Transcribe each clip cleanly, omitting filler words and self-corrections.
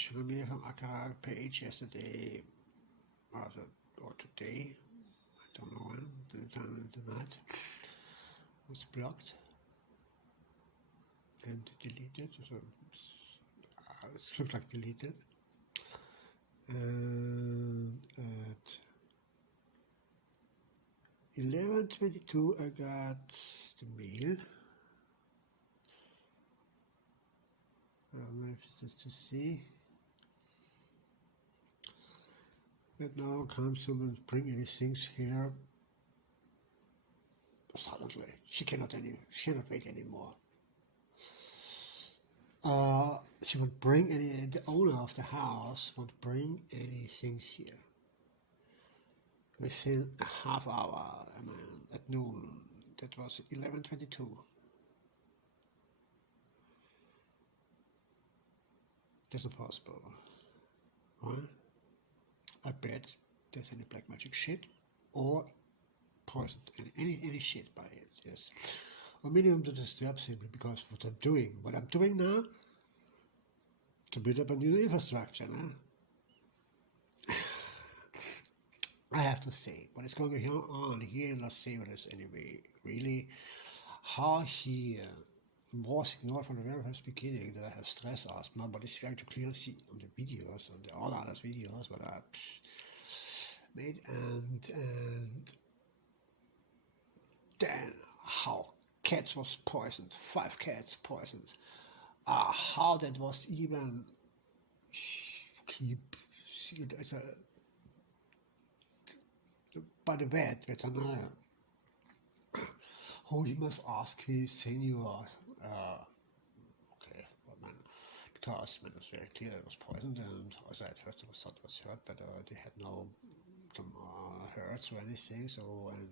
synger mere from Akara page yesterday, or today, I don't know when, the time of the night, was blocked and deleted, so it looks like deleted. And at 11:22 I got the mail. I don't know if it's to see. But now comes someone bring any things here. Suddenly, she cannot wait anymore. She would bring the owner of the house would bring any things here. Within a half hour, at noon, that was 11:22. That's not possible. Right? I bet there's any black magic shit or poison, any shit by it, yes. Or minimum to disturb simply because what I'm doing now, to build up a new infrastructure, I have to say, what is going on here in Los Angeles anyway, really, how here was ignored from the very first beginning that I have stress asthma, but it's very clear to see on the videos, on all other videos that I made, and then how cats was poisoned, 5 cats poisoned, how that was even by the veterinarian, who he must ask his senior, because it was very clear it was poisoned, and also at first it was thought it was hurt, but they had no hurts or anything, so, and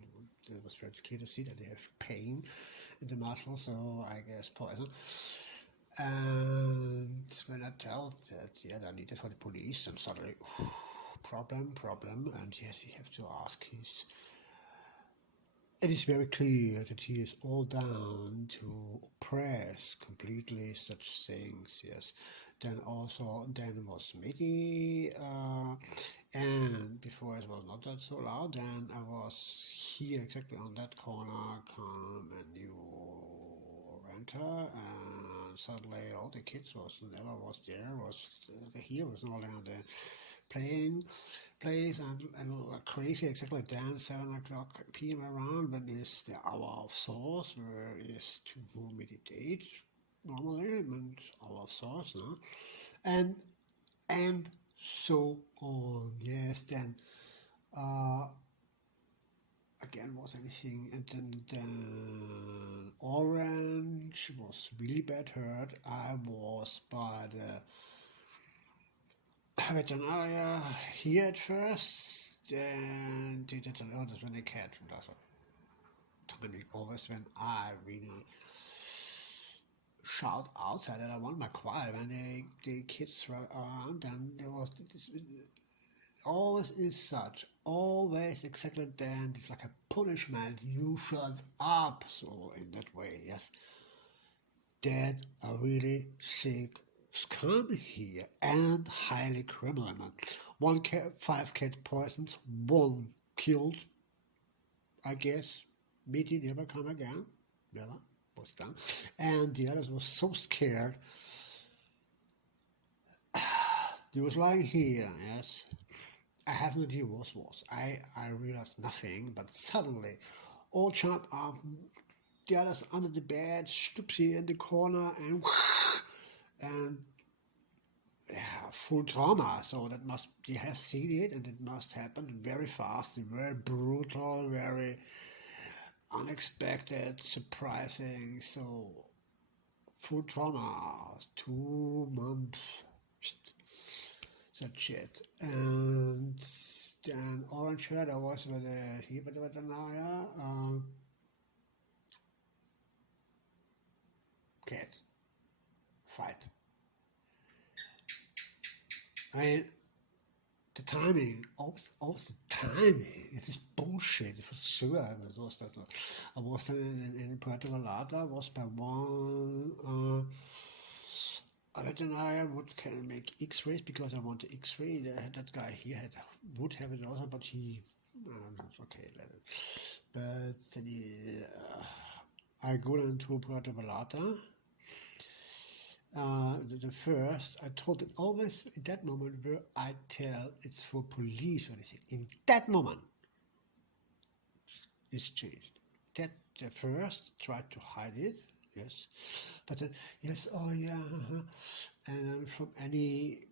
it was very clear to see that they have pain in the muscles, so I guess poison. And when I tell that, I need it for the police, and suddenly, problem, and yes, you have to ask his. It is very clear that he is all down to oppress completely such things, yes. Then was Midi, and before it was not that so loud, then I was here exactly on that corner, come a new renter, and suddenly all the kids was no longer playing plays and crazy exactly then 7 o'clock p.m. around when is the hour of source, where is to meditate normally, and hour of source, no? And so on. Yes, then again was anything, and then Orange was really bad hurt. I was by the veterinarian here at first, then they did an orders when they cat from that. Always when I really shout outside and I want my quiet when the kids were around, and there was always exactly then it's like a punishment, you shut up, so in that way, yes, that are really sick come here and highly criminal. 5 cat poisons, 1 killed, I guess. Meeting never come again, never was done, and the others were so scared. He was lying here, yes. I have no idea what was. I realized nothing, but suddenly all jump up, the others under the bed, Stupsy in the corner, and full trauma. So they have seen it, and it must happen very fast, very brutal, very unexpected, surprising. So full trauma, 2 months, such shit. And then Orange Shirt, I was with the veterinarian. Cat fight. The timing, always the timing, it is bullshit, for sure. I was in Puerto Vallarta, was by one I don't know. I would can make X-rays because I want the X-ray. That guy here would have it also, but he okay. Let it. But then I go then to Puerto Vallarta. The first, I told it always in that moment where I tell it's for police or anything. In that moment, it's changed. That the first tried to hide it, yes, but then yes, oh yeah, and from any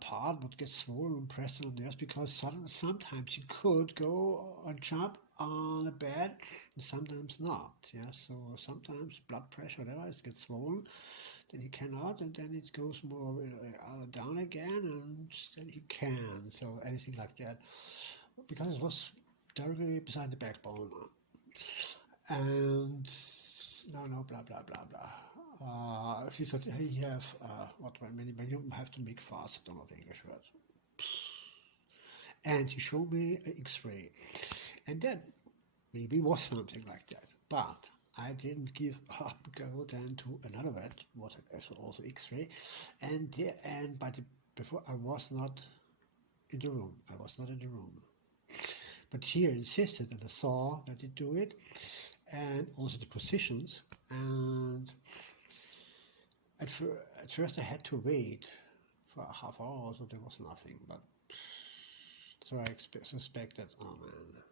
part would get swollen, pressed on the earth because sometimes you could go and jump on the bed, and sometimes not. Yeah, so sometimes blood pressure, whatever, it gets swollen, then he cannot, and then it goes more down again, and then he can. So anything like that, because it was directly beside the backbone, and no, blah blah blah blah. He said, hey, you have when you have to make fast, I don't know the English word. And he showed me an X-ray, and that maybe was something like that. But I didn't give up. Go then to another vet, was also X-ray, and before I was not in the room. I was not in the room. But here insisted, and I saw that they do it, and also the positions. And at first I had to wait for a half hour, so there was nothing. But so I suspected, oh man,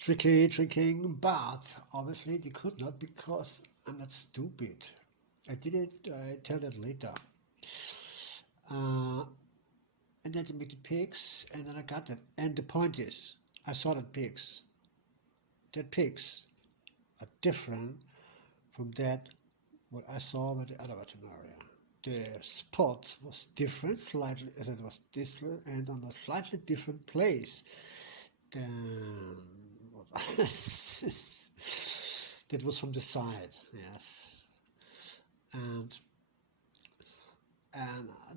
tricking. But obviously they could not because I'm not stupid. I did it. I tell that later. And then to make the pigs, and then I got that. And the point is, I saw that pigs are different from that what I saw with the other veterinarian. The spot was different, slightly, as it was distant, and on a slightly different place than that was from the side, yes. And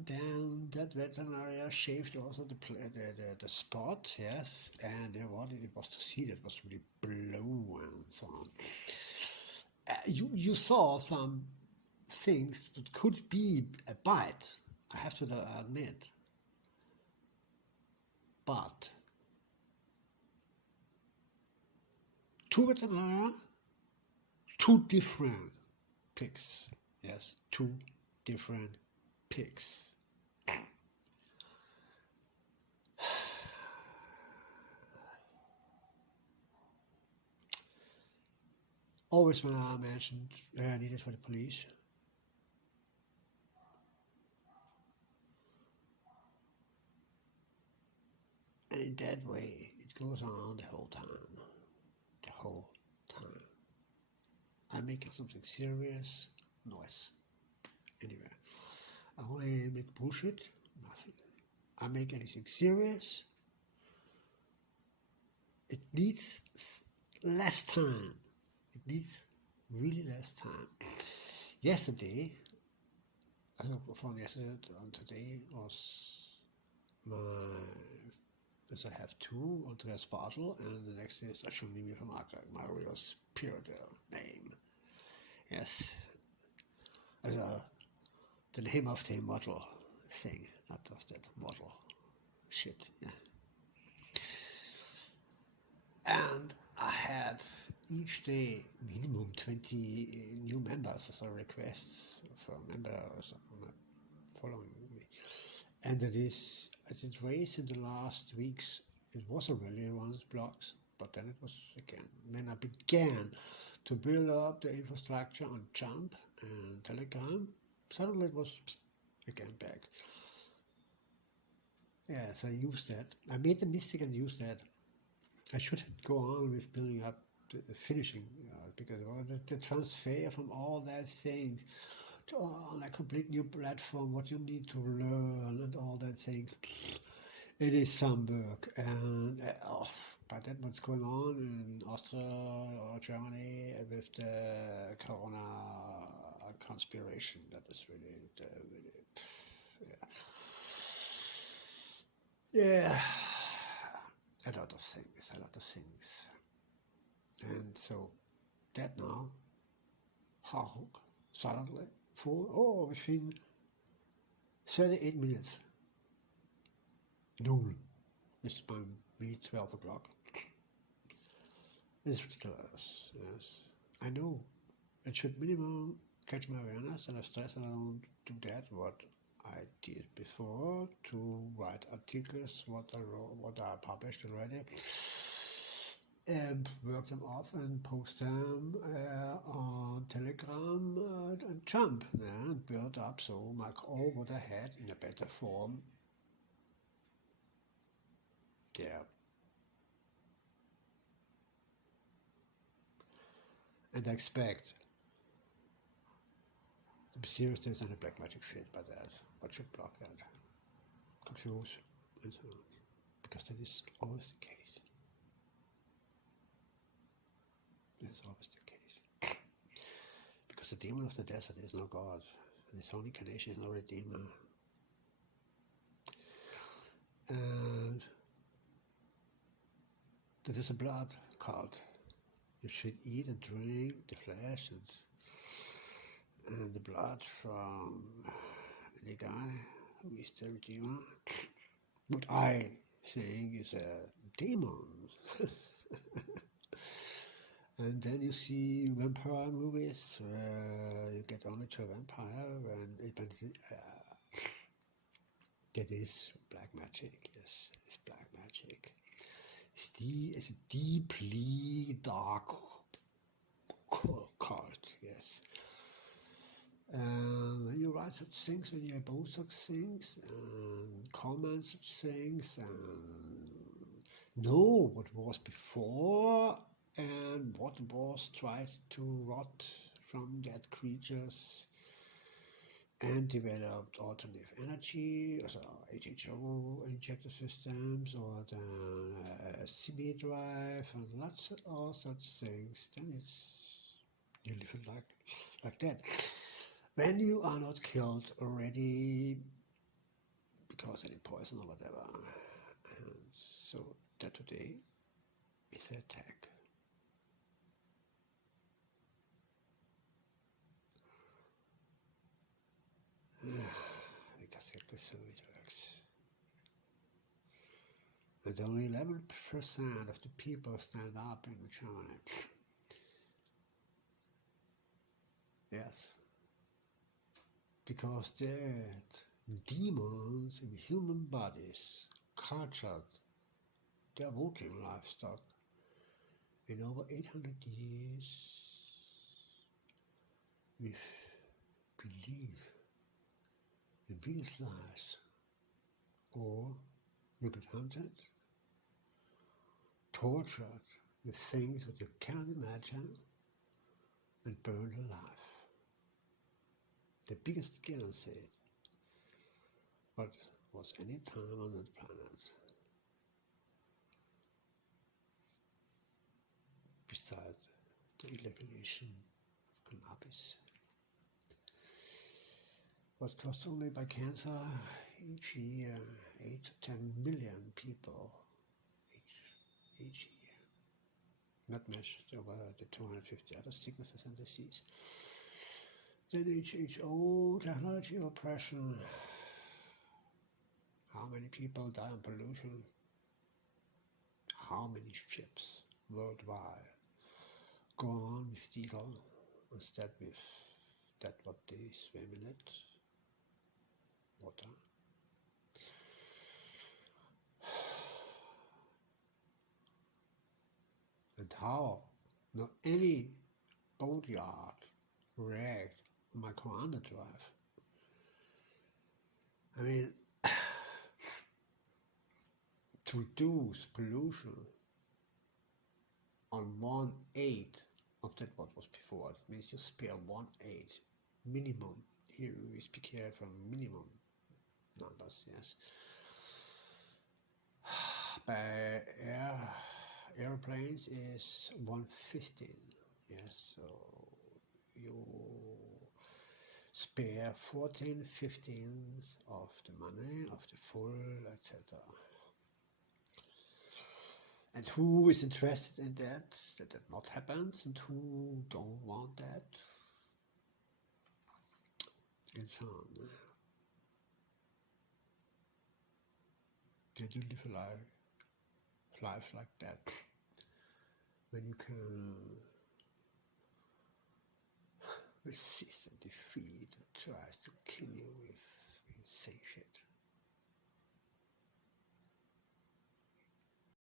then that veterinarian shaved also the spot, yes, and they wanted it was to see that was really blue and so on. You saw some things that could be a bite, I have to admit, but two veterinarians, two different pigs, yes, two different pigs. Always when I mentioned I needed for the police, and in that way it goes on the whole time. I make something serious, noise. Anyway, I only make bullshit, nothing. I make anything serious, it needs less time. It needs really less time. Yesterday, from yesterday on today was my, as I have two Andreas Bartel, and the next is Ashunimi from Mario's period name. Yes, as the name of the model thing, not of that model shit. Yeah. And I had each day minimum 20 new members, so requests for members following me. And it did raise in the last weeks. It was already around blocks, but then it was again. When I began to build up the infrastructure on Jump and Telegram, suddenly it was again back. Yes, I used that. I made the mistake and used that. I should go on with building up, finishing, because the transfer from all that things to a complete new platform, what you need to learn and all that things, it is some work. And but then what's going on in Austria or Germany with the Corona conspiration, that is really, yeah. A lot of things. And so that now, how suddenly, within 38 minutes, noon, is by me 12 o'clock. It's ridiculous, yes. I know it should minimum catch my awareness and I stress and I don't do that what I did before to write articles, what I wrote, what I published already, and work them off and post them on Telegram and jump and build up so like all what I had in a better form there. And I expect the seriousness and the black magic shit by that. What should block that? Confuse and so on. Because that is always the case. That is always the case. Because the demon of the desert is no god. And his own incarnation is no redeemer. And that is a blood cult. You should eat and drink the flesh and the blood from the guy who is the redeemer. What I think is a demon. And then you see vampire movies where you get only to a vampire and that is black magic, yes, it's black magic. It's a deeply dark cult, yes. When you write such things, when you post such things, and comment such things, and know what was before, and what was tried to rot from that creatures, and developed alternative energy, also HHO injector systems, or the CB drive, and lots of all such things, then you live it like that. When you are not killed already because any poison or whatever, and so that today is an attack. Because it so it works. And only 11% of the people stand up in Germany. Yes. Because that demons in human bodies cultured their voting livestock in over 800 years with belief in biggest lies, or you get hunted, tortured with things that you cannot imagine, and burned alive. The biggest genocide what was any time on that planet, besides the illegalization of cannabis. Was caused only by cancer each year 8 to 10 million people each year. Not mentioned over the 250 other sicknesses and disease. Then HHO, technology oppression. How many people die in pollution? How many ships worldwide go on with diesel instead with that what they swim in it? Water. And how not any boatyard react on my commander drive. I mean, to reduce pollution on 1/8 of that what was before, it means you spare 1/8 minimum. Here we speak here from minimum numbers, yes. By airplanes is 1/15, yes, so you spare 14/15 of the money, of the fuel, etc. And who is interested in that not happens, and who don't want that? And so on. They do live a life like that, when you can resist and defeat